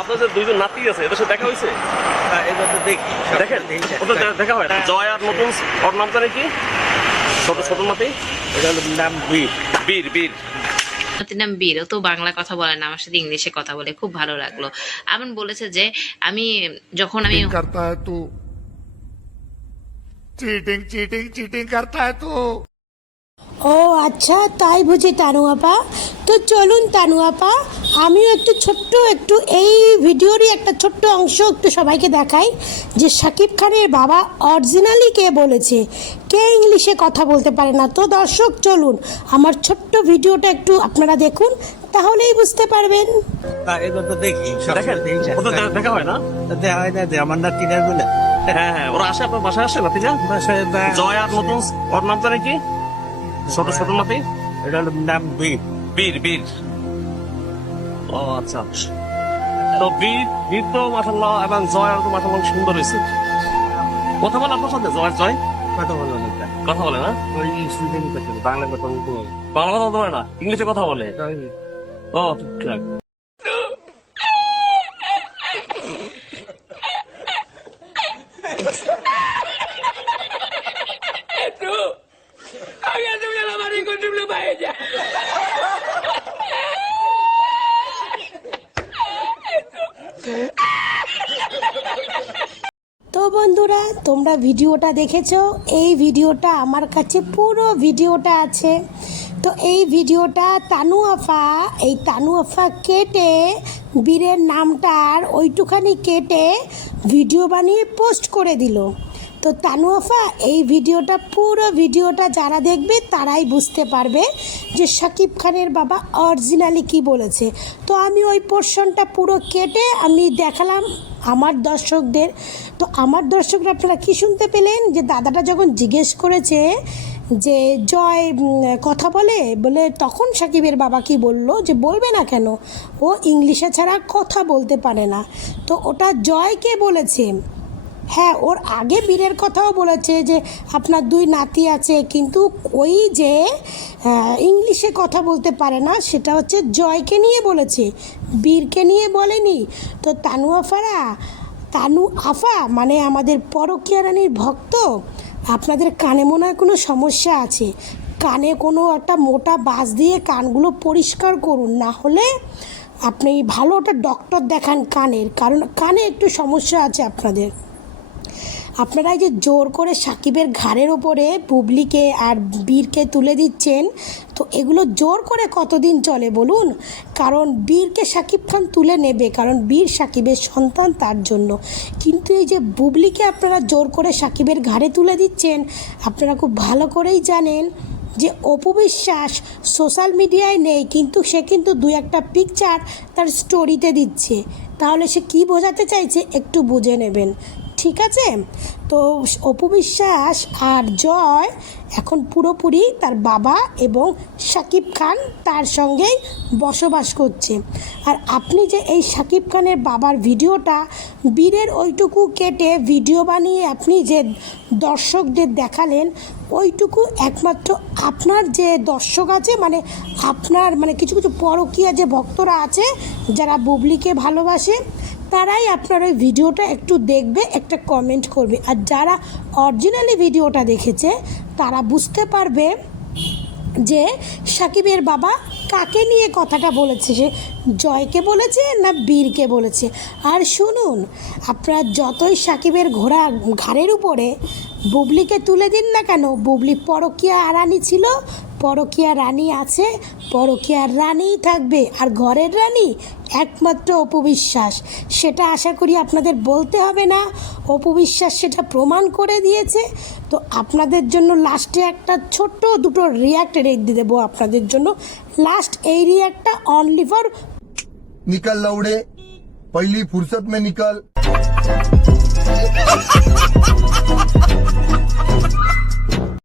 আপনার যে দুইজন নাতি আছে এদের সাথে দেখা হয়েছে? দেখেন দেখা হয় জয় আর নতুন ওর নাম জানে কি? ছোট ছোট নাতি নাম বীর বীর বীর নাম বীর। ও তো বাংলা কথা বলে না, আমার সাথে ইংলিশে কথা বলে, খুব ভালো লাগলো। এমন বলেছে যে আমি যখন আমি करता है तू चीटिंग चीटिंग चीटिंग करता है तू। ও আচ্ছা, তাই বুঝি তানু আপা। তো চলুন তানু আপা, আমিও একটু এই ভিডিওরই একটা ছোট্ট অংশ একটু সবাইকে দেখাই যে শাকিব খানের বাবা অরিজিনালি কে বলেছে, কে ইংলিশে কথা বলতে পারে না। তো দর্শক চলুন আমার ছোট্ট ভিডিওটা একটু আপনারা দেখুন, তাহলেই বুঝতে পারবেন। দেখা হয় না? আমার নাতিরা বলে হ্যাঁ হ্যাঁ, ওরা আসে আপনার বাসায় আসে নাতিরা? জয় আর নতুন ওর নাম জানে কি? ছোট ছোট নাতি নাম বীর বীর বীর। ও আচ্ছা, তো বীর বীর তো মাশাআল্লাহ এবং জয় তো মাশাআল্লাহ সুন্দর হয়েছে। কথা বলে আপনার সাথে জয়? জয় কথা বলো না, কথা বলে না? ওই স্টুডেন্ট করতে বাংলা কথা বলতে বাংলা কথা বলে না, ইংলিশে কথা বলে। ও ঠিকঠাক। তো বন্ধুরা, তোমরা ভিডিওটা দেখেছো, এই ভিডিওটা আমার কাছে পুরো ভিডিওটা আছে। তো এই ভিডিওটা তানু আফা কেটে বীরের নামটার ওইটুখানি কেটে ভিডিও বানিয়ে পোস্ট করে দিল। তো তানু আফা এই পুরো ভিডিওটা যারা দেখবে তারাই বুঝতে পারবে যে শাকিব খানের বাবা অরিজিনালি কি বলেছে। তো আমি ওই পোর্শনটা পুরো কেটে আমি দেখালাম আমার দর্শকদের। তো আমার দর্শকরা আপনারা কি শুনতে পেলেন যে দাদাটা যখন জিজ্ঞেস করেছে যে জয় কথা বলে তখন শাকিবের বাবা কি বলল যে বলবে না কেন, ও ইংলিশে ছাড়া কথা বলতে পারে না। তো ওটা জয়কে বলেছে। হ্যাঁ, ওর আগে বীরের কথাও বলেছে যে আপনার দুই নাতি আছে, কিন্তু ওই যে ইংলিশে কথা বলতে পারে না সেটা হচ্ছে জয়কে নিয়ে বলেছে, বীরকে নিয়ে বলেনি। তো তানু আফা মানে আমাদের পরকীয়া রানীর ভক্ত, আপনাদের কানে মনে হয় কোনো সমস্যা আছে, কানে কোনো একটা মোটা বাস দিয়ে কানগুলো পরিষ্কার করুন, না হলে আপনি ভালো একটা ডক্টর দেখান কানের, কারণ কানে একটু সমস্যা আছে আপনাদের। আপনারা যে জোর করে সাকিবের ঘাড়ের ওপরে বুবলিকে আর বীরকে তুলে দিচ্ছেন, তো এগুলো জোর করে কতদিন চলে বলুন? কারণ বীরকে শাকিব খান তুলে নেবে, কারণ বীর সাকিবের সন্তান, তার জন্য। কিন্তু এই যে বুবলিকে আপনারা জোর করে সাকিবের ঘাড়ে তুলে দিচ্ছেন, আপনারা খুব ভালো করেই জানেন যে অপু বিশ্বাস সোশ্যাল মিডিয়ায় নেই, কিন্তু সে কিন্তু দুই একটা পিকচার তার স্টোরিতে দিচ্ছে। তাহলে সে কি বোঝাতে চাইছে একটু বুঝে নেবেন, ঠিক আছে? তো অপু বিশ্বাস আর জয় এখন পুরোপুরি তার বাবা এবং শাকিব খান তার সঙ্গেই বসবাস করছে। আর আপনি যে এই শাকিব খানের বাবার ভিডিওটা বীরের ওইটুকু কেটে ভিডিও বানিয়ে আপনি যে দর্শকদের দেখালেন, ওইটুকু একমাত্র আপনার যে দর্শক আছে, মানে আপনার মানে কিছু কিছু পরকীয়া যে ভক্তরা আছে যারা বুবলিকে ভালোবাসে, তারাই আপনার ওই ভিডিওটা একটু দেখবে, একটা কমেন্ট করবে। আর যারা অরিজিনালি ভিডিওটা দেখেছে তারা বুঝতে পারবে যে সাকিবের বাবা কাকে নিয়ে কথাটা বলেছে, সে জয়কে বলেছে না বীরকে বলেছে। আর শুনুন, আপনারা যতই সাকিবের ঘাড়ের উপরে বুবলিকে তুলে দিন না কেন, বুবলি পরকীয়া রানী ছিল, পরকীয়া রানী আছে, পরকীয়া রানীই থাকবে। আর ঘরের রানী একমাত্র অপু বিশ্বাস, সেটা আশা করি আপনাদের বলতে হবে না, অপু বিশ্বাস সেটা প্রমাণ করে দিয়েছে। তো আপনাদের জন্য লাস্টে একটা ছোট্ট দুটো রিয়াক্ট রেখে দেবো আপনাদের জন্য। লাস্ট এই রিয়াক্টটা অনলি ফর निकल लौड़े, पहली फुर्सत में निकल।